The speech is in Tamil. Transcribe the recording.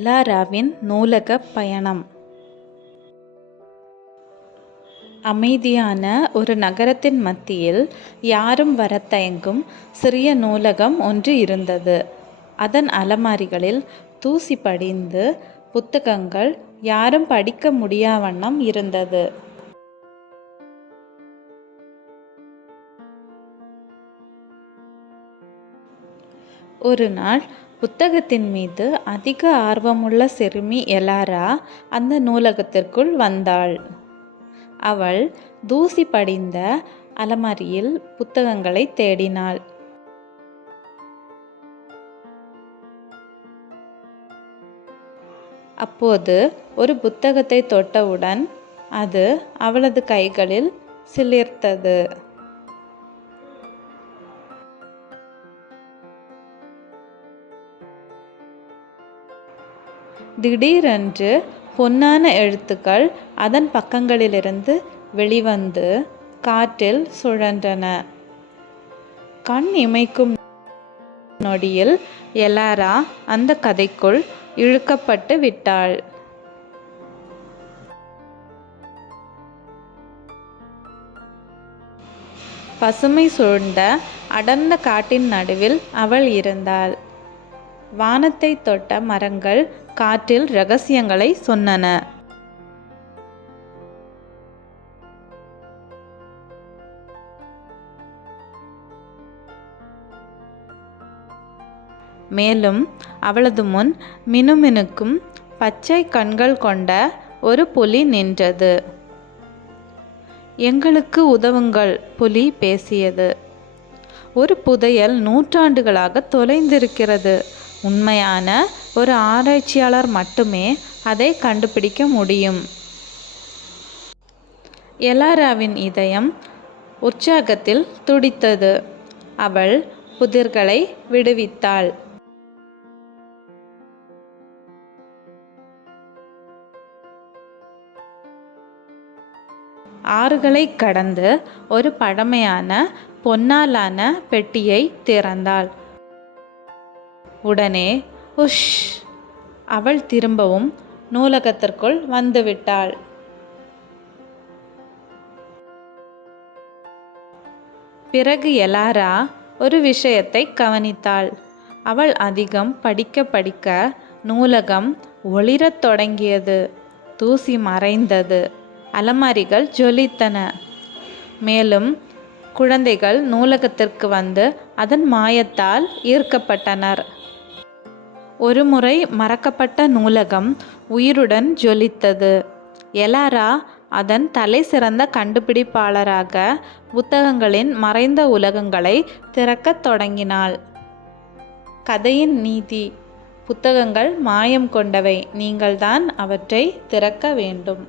எலாராவின் நூலகப் பயணம். அமைதியான ஒரு நகரத்தின் மத்தியில் யாரும் வரத் தயங்கும் சிறிய நூலகம் ஒன்று இருந்தது. அதன் அலமாரிகளில் தூசி படிந்து புத்தகங்கள் யாரும் படிக்க முடியாவண்ணம் இருந்தது. ஒரு நாள் புத்தகத்தின் மீது அதிக ஆர்வமுள்ள சிறுமி எலாரா அந்த நூலகத்திற்குள் வந்தாள். அவள் தூசி படிந்த அலமாரியில் புத்தகங்களை தேடினாள். அப்போது ஒரு புத்தகத்தை தொட்டவுடன் அது அவளது கைகளில் சிலிர்த்தது. திடீரென்று பொன்னான எழுத்துக்கள் அதன் பக்கங்களிலிருந்து வெளிவந்து காற்றில் சுழன்றன. கண் இமைக்கும் நொடியில் எலாரா அந்த கதைக்குள் இழுக்கப்பட்டு விட்டாள். பசுமை சூழ்ந்த அடர்ந்த காட்டின் நடுவில் அவள் இருந்தாள். வானத்தை தொட்ட மரங்கள் காற்றில் இரகசியங்களை சொன்னன. மேலும் அவளது முன் மினுமினுக்கும் பச்சை கண்கள் கொண்ட ஒரு புலி நின்றது. எங்களுக்கு உதவுங்கள், புலி பேசியது. ஒரு புதையல் நூற்றாண்டுகளாக தொலைந்திருக்கிறது. உண்மையான ஒரு ஆராய்ச்சியாளர் மட்டுமே அதை கண்டுபிடிக்க முடியும். எலாராவின் இதயம் உற்சாகத்தில் துடித்தது. அவள் புதிர்களை விடுவித்தாள். ஆறுகளை கடந்து ஒரு பழமையான பொன்னாலான பெட்டியை திறந்தாள். உடனே உஷ்! அவள் திரும்பவும் நூலகத்திற்குள் வந்துவிட்டாள். பிறகு எலாரா ஒரு விஷயத்தை கவனித்தாள். அவள் அதிகம் படிக்க நூலகம் ஒளிரத் தொடங்கியது. தூசி மறைந்தது. அலமாரிகள் ஜொலித்தன. மேலும் குழந்தைகள் நூலகத்திற்கு வந்து அதன் மாயத்தால் ஈர்க்கப்பட்டனர். ஒருமுறை மறக்கப்பட்ட நூலகம் உயிருடன் ஜொலித்தது. எலாரா அதன் தலை சிறந்த கண்டுபிடிப்பாளராக புத்தகங்களின் மறைந்த உலகங்களை திறக்கத் தொடங்கினாள். கதையின் நீதி: புத்தகங்கள் மாயம் கொண்டவை. நீங்கள்தான் அவற்றை திறக்க வேண்டும்.